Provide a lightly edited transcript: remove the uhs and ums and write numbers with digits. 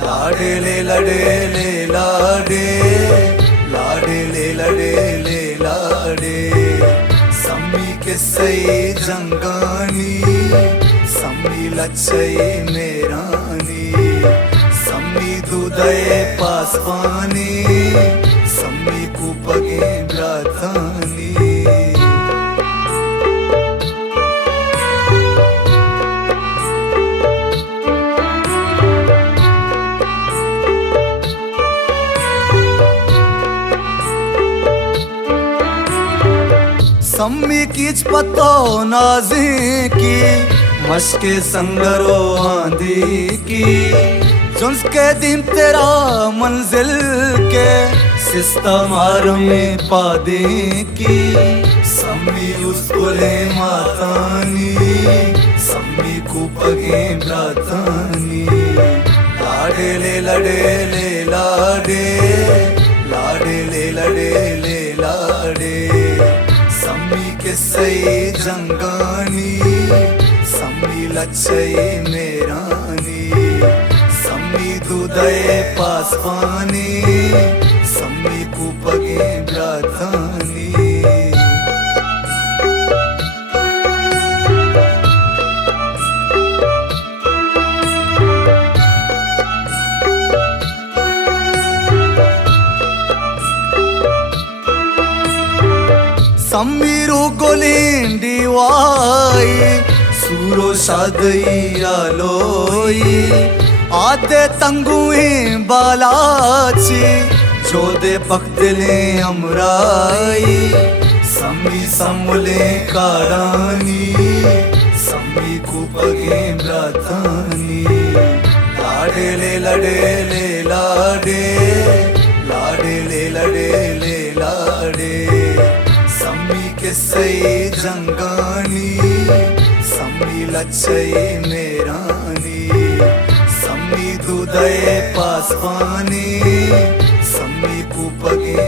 लाडे ले लडे ले लाडे, लाडे ले लडे ले लाडे, सम्मी के सई जंगानी, सम्मी लच्छई मेरानी, सम्मी दुदय पासवानी, सम्मी कुपगे ब्रातानी। सम्मी कीच पतो नाजी की, मशके संगरो आंधी की, जुन्स के दिन तेरा मंजिल के, सिस्ता मार में पादे की। सम्मी उसकुले मातानी, सम्मी कुपगे ब्रातानी, लाडे ले लडे ले लाडे, लाडे ले लडे ले लाडे, सम्मी के सई जंगानी, सम्मी लच्छई मेरानी, सम्मी दुदय पासवानी, सम्मी कुपगे ब्रातानी। सम्मीरु गोलिंडी वाई, सूरो शादई आलोई, आदे तंगुई बालाची, जोदे पकदले अमराई, सम्मी समुले कारानी, सम्मी कुपगे ब्रातानी, लाडे ले लडे ले लाडे, लाडे ले लडे ले लाडे, सम्मी के सई जंगानी, सम्मी लच्छई मेरानी, सम्मी दुदय पासवानी, सम्मी कुपगे